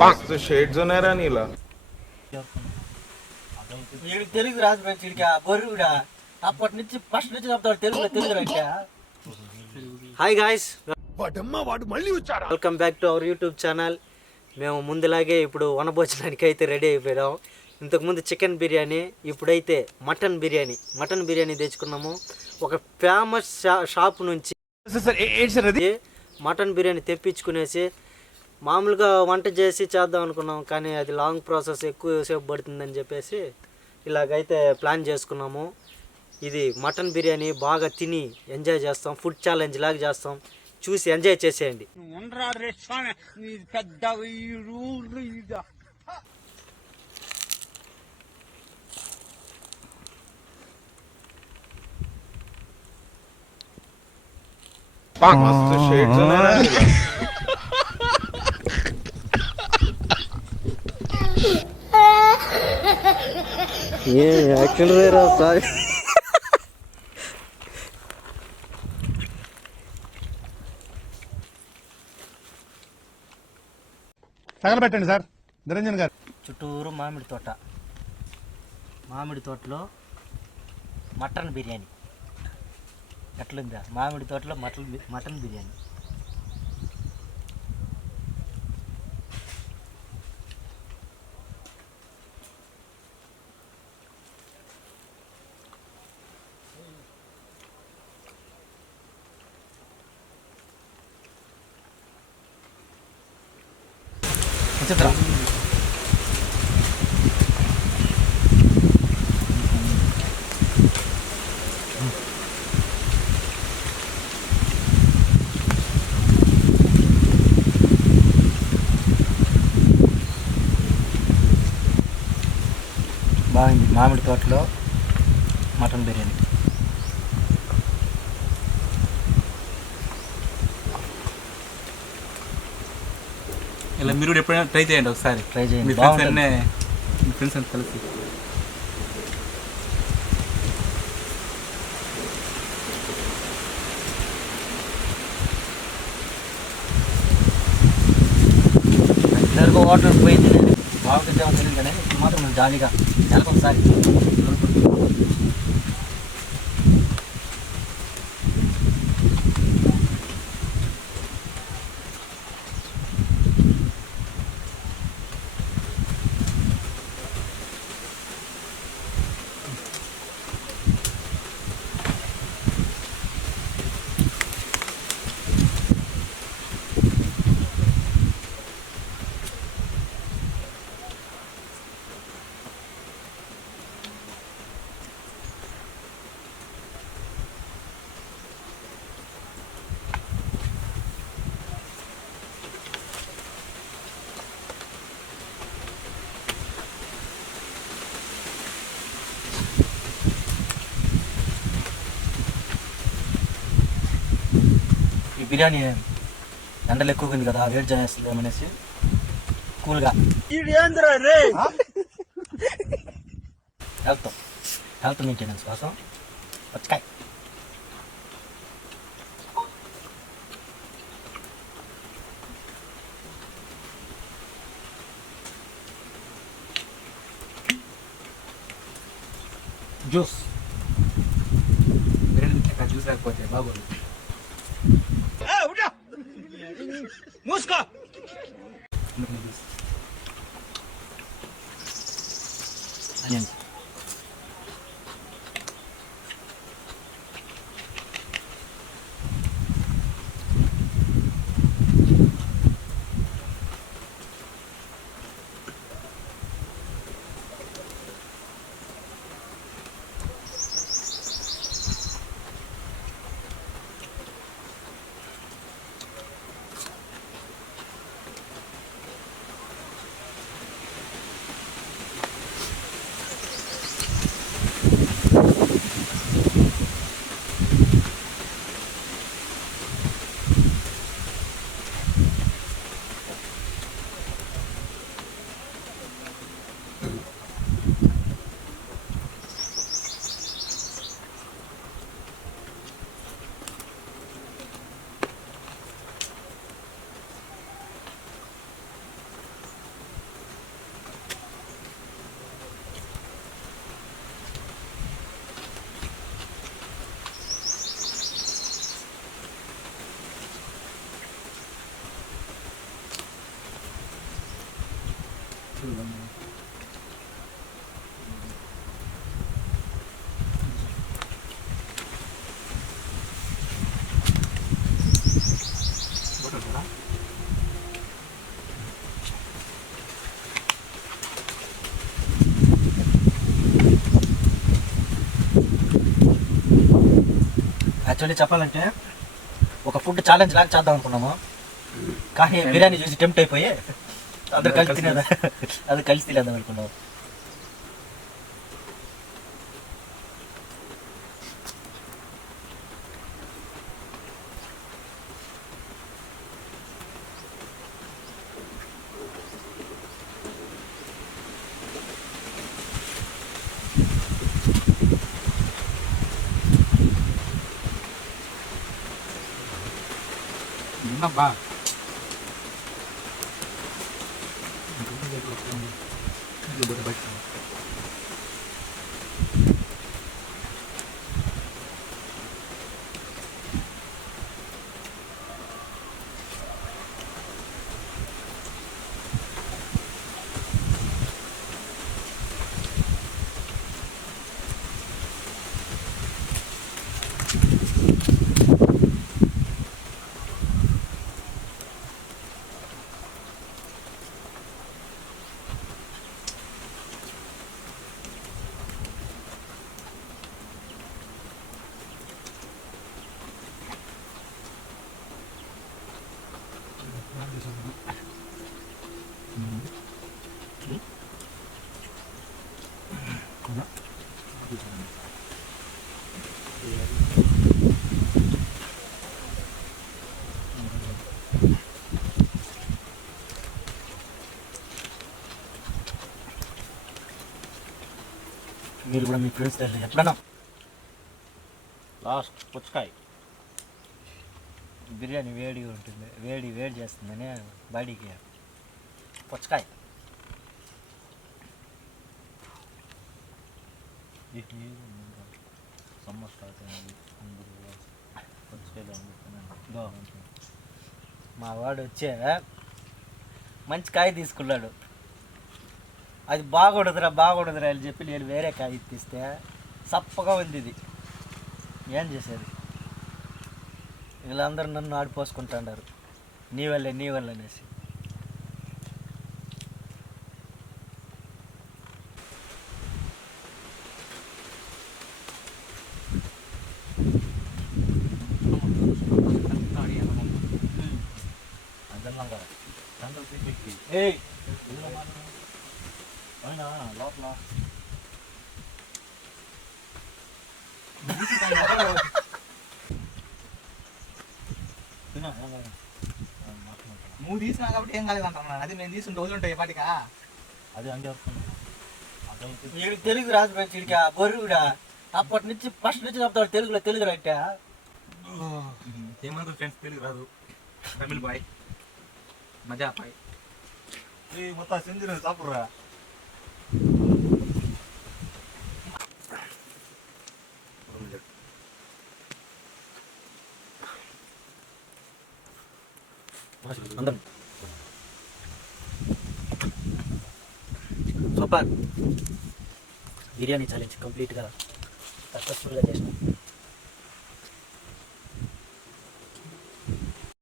मस्त शेड्स ఉన్నాయరా నీలా వీడికి తెలుగు రాదు ఫ్రెండ్స్. వీడికి ఆ బొర్రుడా అప్పటి నుంచి ఫస్ట్ నుంచి చెప్తాడు తెలుగు అంటే. Hi guys, welcome back to our YouTube channel. మేము ముందులాగే ఇప్పుడు వనభోజనానికి అయితే రెడీ అయిపోయాం. ఇంతకుముందు చికెన్ బిర్యానీ, ఇప్పుడైతే మటన్ బిర్యానీ తెచ్చుకున్నాము. ఒక ఫేమస్ షాప్ నుంచి మటన్ బిర్యానీ తెప్పించుకునేసి మామూలుగా వంట చేసి చేద్దాం అనుకున్నాం, కానీ అది లాంగ్ ప్రాసెస్, ఎక్కువ సేపు పడుతుందని చెప్పేసి ఇలాగైతే ప్లాన్ చేసుకున్నాము. ఇది మటన్ బిర్యానీ బాగా తిని ఎంజాయ్ చేస్తాం, ఫుడ్ ఛాలెంజ్ లాగా చేస్తాం. చూసి ఎంజాయ్ చేసేయండి. मस्त शेड्स ఉన్నాయరా నీలా ఏ యాక్చువల్ వేరా సార్. తగలబెట్టండి సార్ నిరంజన్ గారు. చుట్టూరు మామిడి తోటలో మటన్ బిర్యానీ ఎట్లుందా? మామిడి తోటలో మటన్ బిర్యానీ. చిత్రం బాగుంది. మామిడి తోటలో మటన్ బిర్యానీ. ఇలా మీరు కూడా ఎప్పుడైనా ట్రై చేయండి, ఒకసారి ట్రై చేయండి. మీ ఫ్రెండ్స్ అంతా కలిసి. రెగ్యులర్గా వాటర్ పోయి తినండి, బాగుంటుందేమో తెలియదు కానీ ఇప్పుడు మాత్రం జాలీగా నెలకొకసారి. బిర్యానీ ఎండలు ఎక్కువ ఉంది కదా, వేడి చేస్తుంది అనేసి కూల్గా హెల్త్ మెయింటెనెన్స్ కోసం పచ్చకాయ. జ్యూస్ జ్యూస్ లేకపోతే బాగోదు. మూసుకో. యాక్చువల్లీ చెప్పాలంటే ఒక ఫుడ్ ఛాలెంజ్ లాగా చేద్దాం అనుకున్నాము, కానీ బిర్యానీ చూసి టెంప్ట్ అయిపోయి అందరు కలిసి తినేదా అది కలిసి తినేద్దాం అనుకున్నాము. అబ్బా మీరు కూడా మీ ఫ్రెండ్స్ దగ్గర ఎప్పుడన్నా లాస్ట్ పుచ్చకాయ బిర్యానీ వేడిగా ఉంటుంది, వేడి చేస్తుందని బాడీకి పుచ్చకాయ. సమ్మర్ స్టార్ట్ అయింది, మా వాడు వచ్చే మంచి కాయ తీసుకున్నాడు, అది బాగుండదురా అని చెప్పి నేను వేరే కాయ ఇప్పిస్తే సప్పగా ఉంది. ఇది ఏం చేసేది, వీళ్ళందరూ నన్ను ఆడిపోసుకుంటున్నారు, నీ వల్లే అనేసి. ఏయ్ లోపల నువ్వు తీసినా కాబట్టి ఏం కాలేదు అంటున్నాను, అది నేను తీసుకుని రోజులు ఉంటాయి పాటికా. అది అని వీడికి తెలుగు రాదు వీడికి బొర్రుడా, అప్పటి నుంచి ఫస్ట్ నుంచి చెప్తాడు తెలుగు రైట్. ఏమంటారు ఫ్రెండ్స్, తెలుగు రాదు, తమిళ్ బాయ్ మజా బాయ్ మొత్తం సింజు సాపుర్రా. సూపర్ బిర్యానీ ఛాలెంజ్ కంప్లీట్గా సక్సెస్ఫుల్గా చేసినాం.